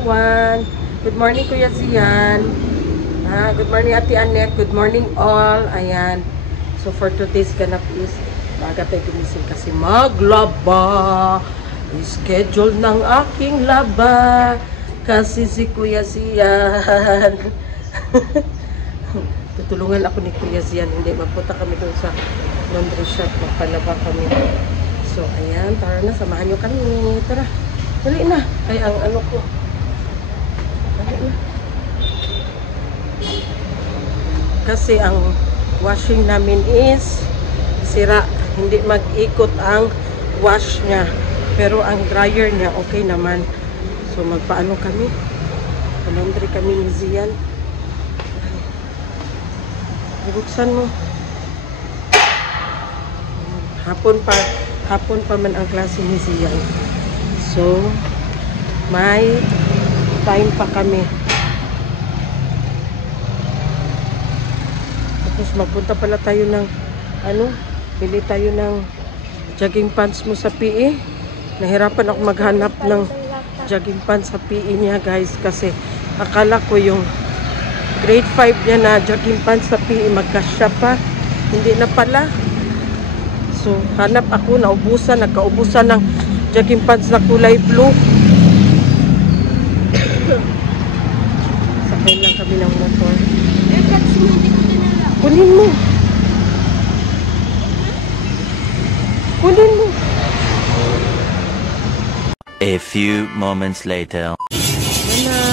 everyone. Good morning Kuya Zian. Good morning Ate Annette. Good morning all. Ayan. So for today's ganap is maaga tayo gumising kasi maglaba. Schedule ng aking laba kasi si Kuya Zian. Tutulungan ako ni Kuya Zian. Hindi, magpunta kami doon sa laundry shop. Magpalaba kami. So ayan, tara na, samahan nyo kami. Tara. Dali na. Ay, ang ano ko. Dali na. Kasi ang washing namin is sira. Hindi mag-ikot ang wash niya. Pero ang dryer niya, okay naman. So, magpaano kami? Laundry kami ni Zian. Buksan mo. Hapon pa man ang klase ni Zian. So, may time pa kami. Tapos magpunta pala tayo ng bili tayo ng jogging pants mo sa PE. Nahirapan ako maghanap ng jogging pants sa PE niya, guys, kasi akala ko yung grade 5 niya na jogging pants sa PE magkasya pa. Hindi na pala. So, hanap ako, nagkaubusan ng jogging pants na kulay blue. Sakay lang kami ng motor. Kunin mo. Kunin mo. A few moments later.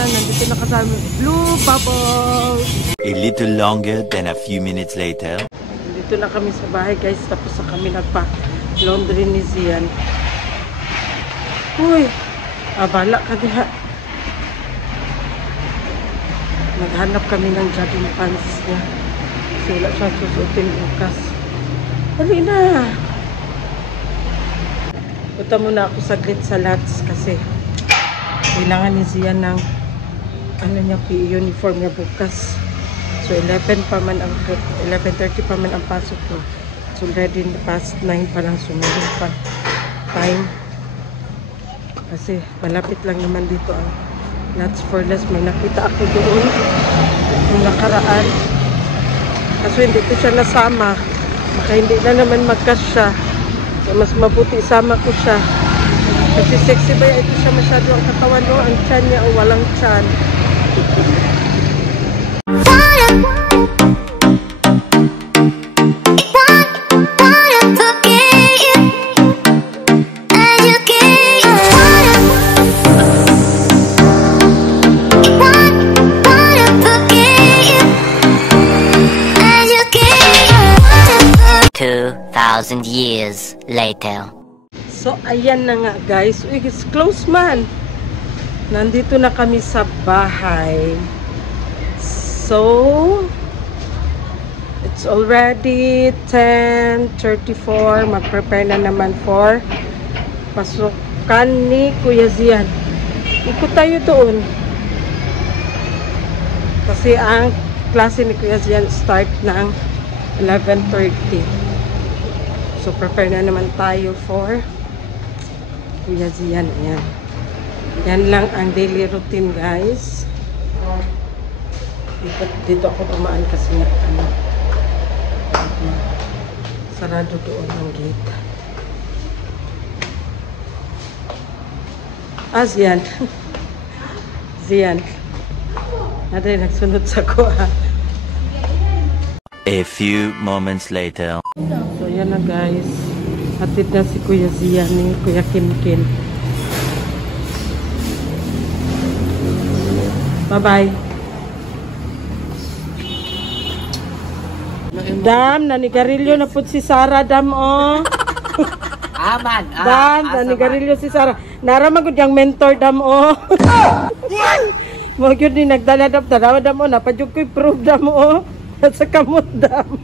Nandito na kasama. Blue bubble. A little longer than a few minutes later. Nandito na kami sa bahay, guys. Tapos na kami nagpa-laundry ni Zian. Uy, abala ka diha. Naghanap kami ng jogging pants niya. So, wala siyang susuotin bukas. Dali na. Punta muna ako saglit sa Lats kasi kailangan ni Zian ng niya, PE uniform niya bukas. So, 11:30 pa man ang pasok ko. So, already past 9 pa lang. Sumunod pa time. Kasi malapit lang naman dito ang Nuts for Less. May nakita ako doon yung nakaraan. Kaso hindi ko siya nasama. Baka hindi na naman magkasya. So, mas mabuti isama ko siya. Kasi sexy ba ito siya masyado ang katawan mo? Ang tiyan niya o walang tiyan. 2,000 years later. So, ayan na nga, guys. Uy, it's close man. Nandito na kami sa bahay. So, it's already 10:34. Mag-prepare na naman for pasukan ni Kuya Zian. Ikot tayo doon. Kasi ang klase ni Kuya Zian start ng 11:30. So, prepare na naman tayo for Kuya Zian. Ayan. Yan lang ang daily routine, guys. Dito ako tumaan kasi sarado doon ang gate. Zian. Zian. Naday nagsunod sa ko, A few moments later. So, yan na, guys. Hatid na si Kuya Zian ni Kuya Kimkin. Bye-bye. Dam, nanigarilyo na po si Sarah, Dam, oh. Aman. Dam, nanigarilyo si Sarah. Naramagod yung mentor, Dam, oh. Mo yun ni nagdala, Dam. Tarawa, Dam, oh. Napadyog ko'y proof, Dam, oh. Sa kamot, Dam.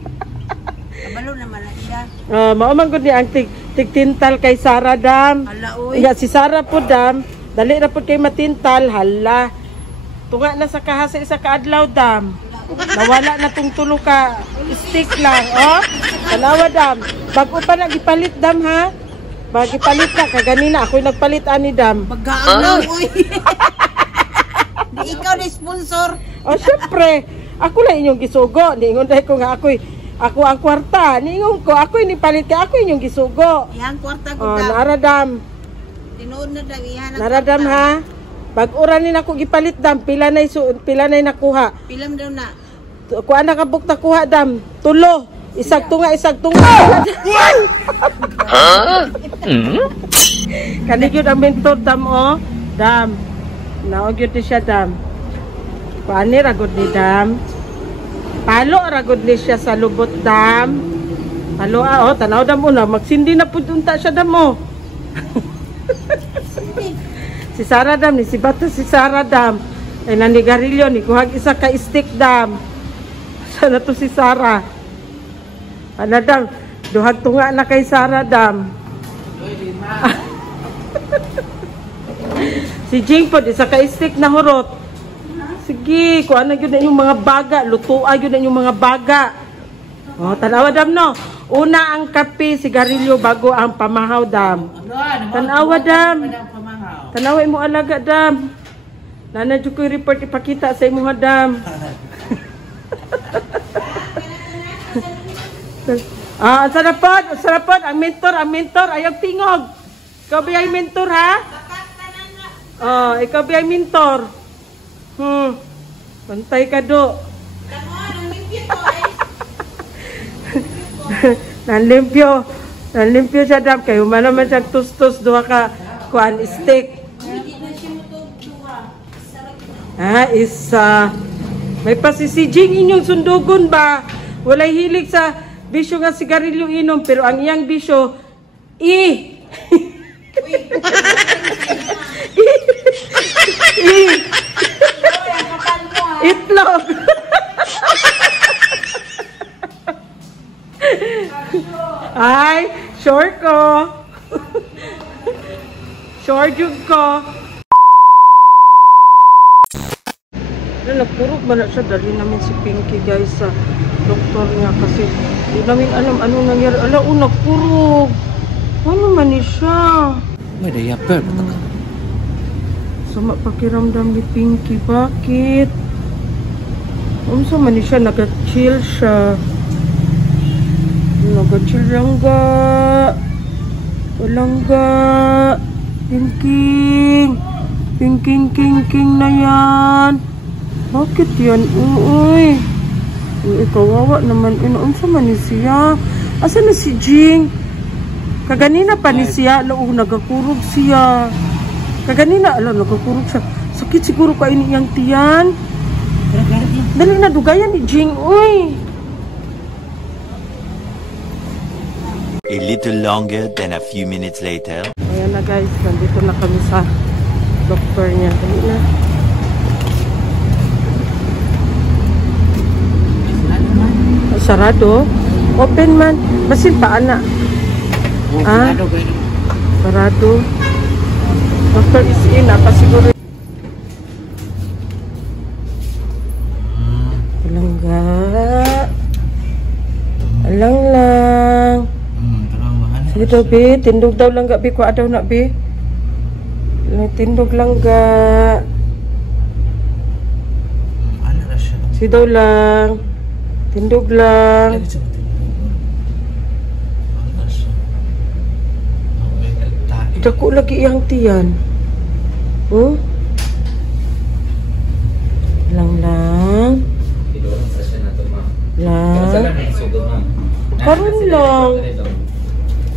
Kabalo naman na siya. Maumang ni ang tigtintal kay Sarah, Dam. Hala, uy. Iya, si Sarah po, Dam. Dali na po kay matintal. Hala. Tunga na sa kahasa isa kaadlaw, Dam. Nawala na tong tulo ka stick lang, oh. Tanawa, Dam. Bago pa na gipalit, Dam, ha? Bago gipalit na. Kaganina, ako'y nagpalit, ani, Dam. Magkaan lang, uy. Ikaw na sponsor. O, syempre. Ako lang inyong gisugo. Ningon dahil ko nga ako ang kwarta. Ningon ko, ako ini palit ka. Ako inyong gisugo. Yang kwarta ko O, daw. naradam. Tinuod na daw iyan ang Naradam kwarta. ha. Pag-uranin ako gipalit dam. Pila na nakuha. Pilam daw na. Kuha na kabuk na kuha dam. Tulo. Isag tunga. Kani gyud ang mentor dam o. Dam. Naog yun siya dam. Paani ragod ni dam. Palo ragod ni siya sa lubot dam. Palo o. Tanaw dam una. Magsindi na po unta siya dam o. Si Sarah dam ni si Bato si Sarah dam. Ay nanigarilyo ni kuhag isa ka stick dam. Sana to si Sarah. Ano dam? Duhag tunga na kay Sarah dam. Si Jing po, isa ka stick na hurot. Sige, kung ano yun na yung mga baga. Lutuan yun na yung mga baga. O, tanawa dam no. Una ang kape, sigarilyo, bago ang pamahaw dam. Tanawa dam. Tanawa mo alaga dam. Nanadyo ko yung report ipakita sa imo dam. Sarapod, ang mentor, ayaw tingog. Ikaw ba yung mentor, ha? Oh, ikaw ba yung mentor? Pantay ka do. Nanlimpyo siya dam. Kayo man naman siyang tustos, duha ka kuan stick. Isa. May pasisijing inyong sundugon ba? Walay hilig sa bisyo nga sigarilyo inom, pero ang iyang bisyo, itlog. Ay, sure ko. Sure jug ko. Nagpurog ba na siya? Dali namin si Pinky guys sa doktor niya kasi di namin alam ano nangyari. Ala, nagpurog. Ano man ni siya? May diaper. Sama pakiramdam ni Pinky. Bakit? Sa man ni siya? Nag-chill siya. Nag-chill lang ga. Walang ga. Pinking. Pinking na yan. Bakit yan? Uy. Kawawa naman. Unsa man ni siya? Asa na si Jing? Kaganina pa ni siya. Nagakurog siya. Kaganina, nagakurog siya. Sakit siguro pa ini yang tiyan. Dali na dugayan ni Jing. Uy. A little longer than a few minutes later. Ayan na guys. Nandito na kami sa doktor niya. Dali na. Sarado? Open man. Basin pa, anak. Sarado. Doctor is in. Apa siguro? Alangga. Alang lang. Sige daw, Bi. Tindog daw lang ga, Bi. Kuha daw na, Bi. Tindog lang ga. Sige daw lang. Tindog lang. Dako lagi iyang tiyan. Lang. Karon lang.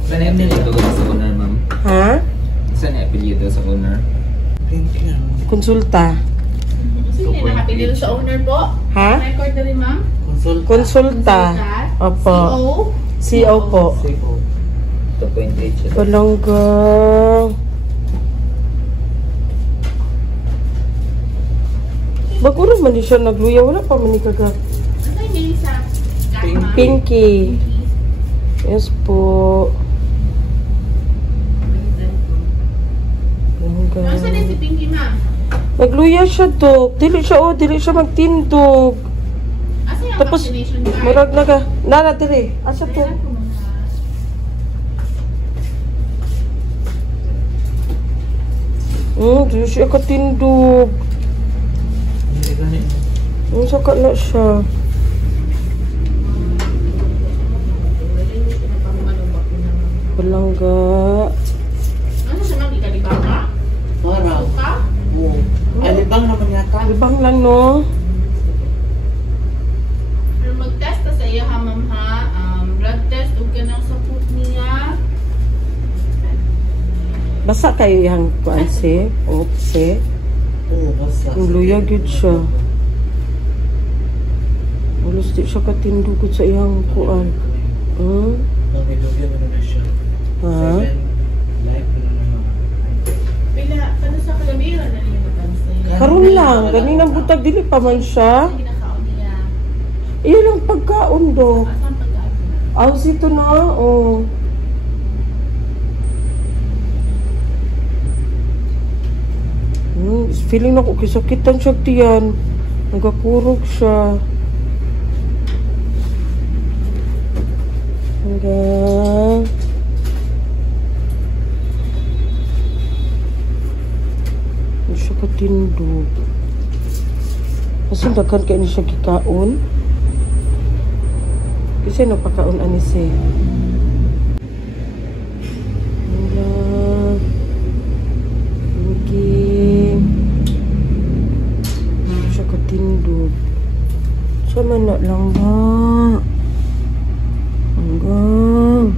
Saan yung apelyido sa owner, ma'am? Ha? Saan yung apelyido sa owner? Konsulta. Sino yung nakapili sa owner po? Ha? Record na rin, ma'am? Konsulta. Opo. CO po. 2.8 siya. Palangga. Baguro man di siya nagluya. Wala pa man ni kaga. Ano yung nili sa gat, ma'am? Pinky. Yes po. Palangga. Ano saan yung si Pinky, ma'am? Nagluya siya, Dok. Dili siya magtindog. Asa yung Tapos, vaccination card? murag na ka. Nana, dili. Asa to? Ayan po muna. Dili siya katindog. Ang saka na siya. Palangga. Ano siya ma'am? Ikalibang ka? Parang. Ka? Oo. Alibang naman yata. Libang lang, no? Pero mag-test ka sa iya ha ma'am ha. Blood test. Huwag ka nang sapot niya. Basa kayo yung kuansi. Opse. Oo, basta. Ang luya gyud siya. Ulos di siya katindugod sa iyang kuan. Hmm? Nangilugyan mo na siya. Ha? 7 life na naman. Pila, kano sa kalabihan na niya matansin? Karon lang, ganinang butag dili pa man siya. Hindi nakaon niya. Iyan ang pagkaon do. Asan pagkaon niya? Aws ito na, oh. Feeling na ko kisakitan siya tiyan. Nagakurog siya. Hanggang... Hindi siya katindog. Kasi daghan kayo ni siya kikaon. Kasi napakaon ani siya. Hanggang... Hanggang... Hindi siya katindog. Siya man na lang ba? Hanggang...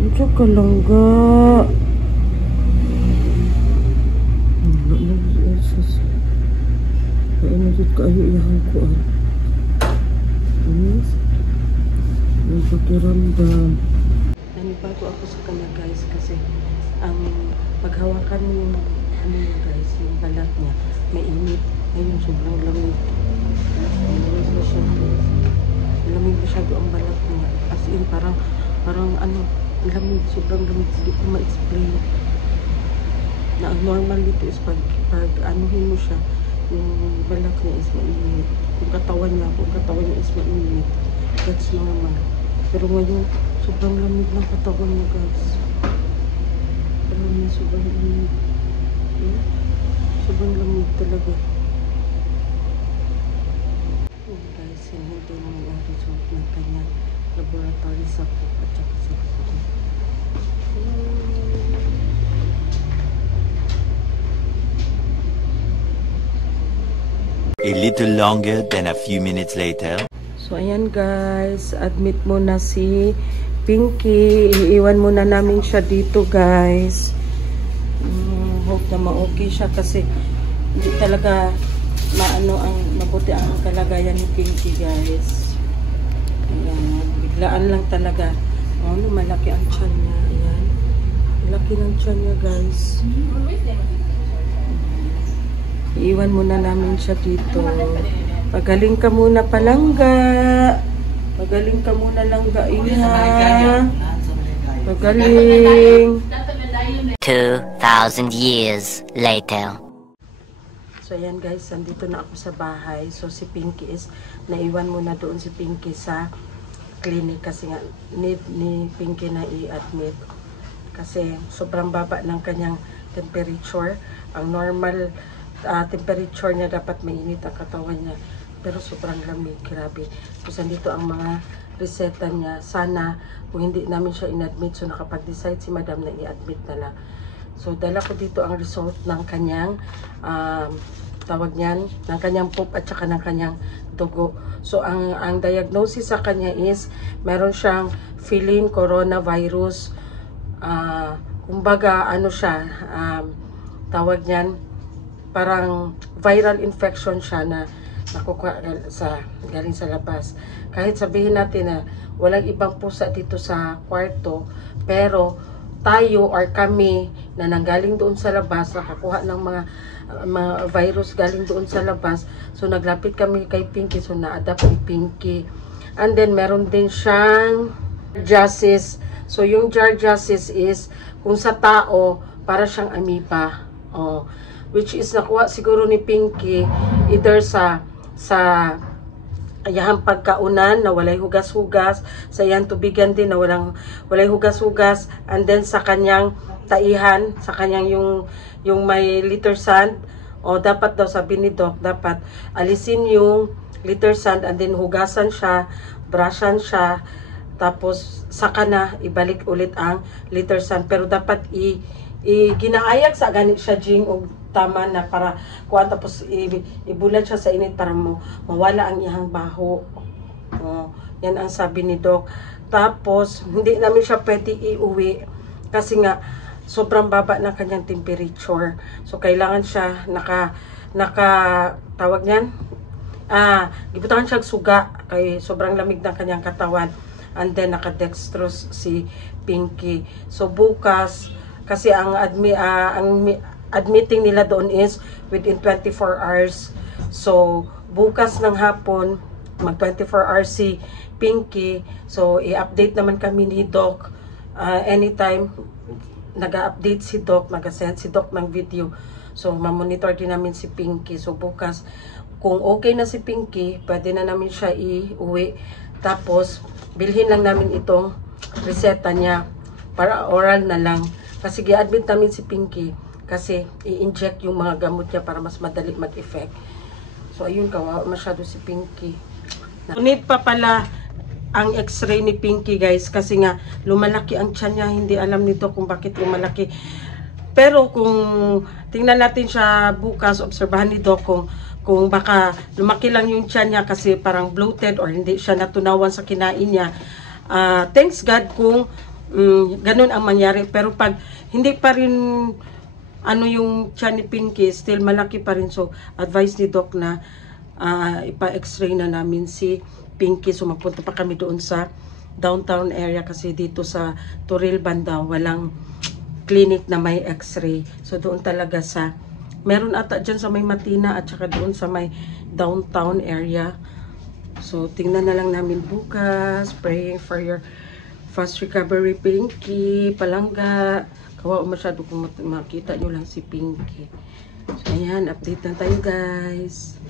Ito ka lang ga. Nagit ka ayo iyang kuan. Nagpakiramdam. Nanibago ako sa kanya guys kasi ang paghawakan mo yung ano niya guys, yung balat niya, may init. Ngayon sobrang lamig. Malamig na siya. Malamig masyado ang balat niya. As in parang ano, lamig, sobrang lamig. Hindi ko ma-explain. Na ang normal dito is pag anuhin mo siya, yung balat niya is mainit. Kung katawan niya is mainit. That's normal. Pero ngayon, sobrang lamig ng katawan niya guys. Sobrang lamig. Yeah? Sobrang lamig talaga. Guys, hinintay naman ang result ng kanyang laboratory sa poop at saka sa poop. A little longer than a few minutes later. So, ayan guys. Admit muna si Pinky. Iiwan muna namin siya dito guys. Hope na ma-okay siya kasi hindi talaga mabuti ang kalagayan ni Pinky guys. Ayan. Biglaan lang talaga. Oh, malaki ang tiyan niya. Ayan. Malaki ng tiyan niya guys. Iiwan muna namin siya dito. Pagaling ka muna palangga. Pagaling ka muna langga. Iha. Pagaling. 2,000 years later. So ayan guys, nandito na ako sa bahay. So si Pinky is, naiwan muna doon si Pinky sa clinic kasi nga need ni Pinky na i-admit. Kasi sobrang baba ng kanyang temperature. Ang normal temperature niya dapat mainit ang katawan niya. Pero sobrang lamig, grabe. So nandito ang mga reseta niya. Sana kung hindi namin siya in-admit, so nakapag-decide si madam na i-admit na lang. So dala ko dito ang result ng kanyang tawag niyan, ng kanyang poop at saka ng kanyang dugo. So ang diagnosis sa kanya is meron siyang feline coronavirus. Kumbaga ano siya, tawag niyan, parang viral infection siya na nakukuha galing sa labas. Kahit sabihin natin na walang ibang pusa dito sa kwarto, pero tayo or kami na nanggaling doon sa labas, nakakuha ng mga virus galing doon sa labas. So naglapit kami kay Pinky, so na-adapt ni Pinky. And then meron din siyang Jardiasis. So yung Jardiasis is kung sa tao para siyang amoeba. Which is nakuha siguro ni Pinky either sa ayahang pagkaunan na walay hugas-hugas, sa iyang tubigan din na walay hugas-hugas, and then sa kanyang taihan, sa kanyang yung may litter sand, o dapat daw sabi ni Doc, dapat alisin yung litter sand and then hugasan siya, brushan siya, tapos saka na ibalik ulit ang litter sand. Pero dapat ginaayag sa ganit siya jing og tama na para kuha, tapos ibulan siya sa init para mawala ang iyang baho. Yan ang sabi ni Doc. Tapos hindi namin siya pwede iuwi kasi nga sobrang baba ng kanyang temperature. So kailangan siya tawag niyan, gibutahan siya suga kay sobrang lamig ng kanyang katawan. And then naka-dextrose si Pinky. So bukas kasi ang admitting nila doon is within 24 hours. So bukas ng hapon mag 24 hours si Pinky. So i-update naman kami ni Doc anytime nag-update si Doc, mag-send si Doc ng video. So ma-monitor din namin si Pinky. So bukas kung okay na si Pinky, pwede na namin siya iuwi. Tapos bilhin lang namin itong reseta niya para oral na lang. Kasi gi-admit namin si Pinky kasi i-inject yung mga gamot niya para mas madali mag-effect. So ayun, kawawa masyado si Pinky. Need pa pala ang x-ray ni Pinky, guys, kasi nga lumalaki ang tiyan niya. Hindi alam nito kung bakit lumalaki. Pero kung tingnan natin siya bukas, obserbahan ni Doc kung baka lumaki lang yung tiyan niya kasi parang bloated or hindi siya natunawan sa kinain niya. Thanks God kung ganun ang mangyari. Pero pag hindi pa rin yung tiyan ni Pinky, still malaki pa rin. So advice ni Doc na ipa-x-ray na namin si Pinky. So magpunta pa kami doon sa downtown area kasi dito sa Toril banda walang clinic na may x-ray. So doon talaga sa meron ata dyan sa may Matina at saka doon sa may downtown area. So tingnan na lang namin bukas. Praying for your fast recovery, Pinky. Palangga. Kawawa masyado kung makita nyo lang si Pinky. So ayan, update na tayo, guys.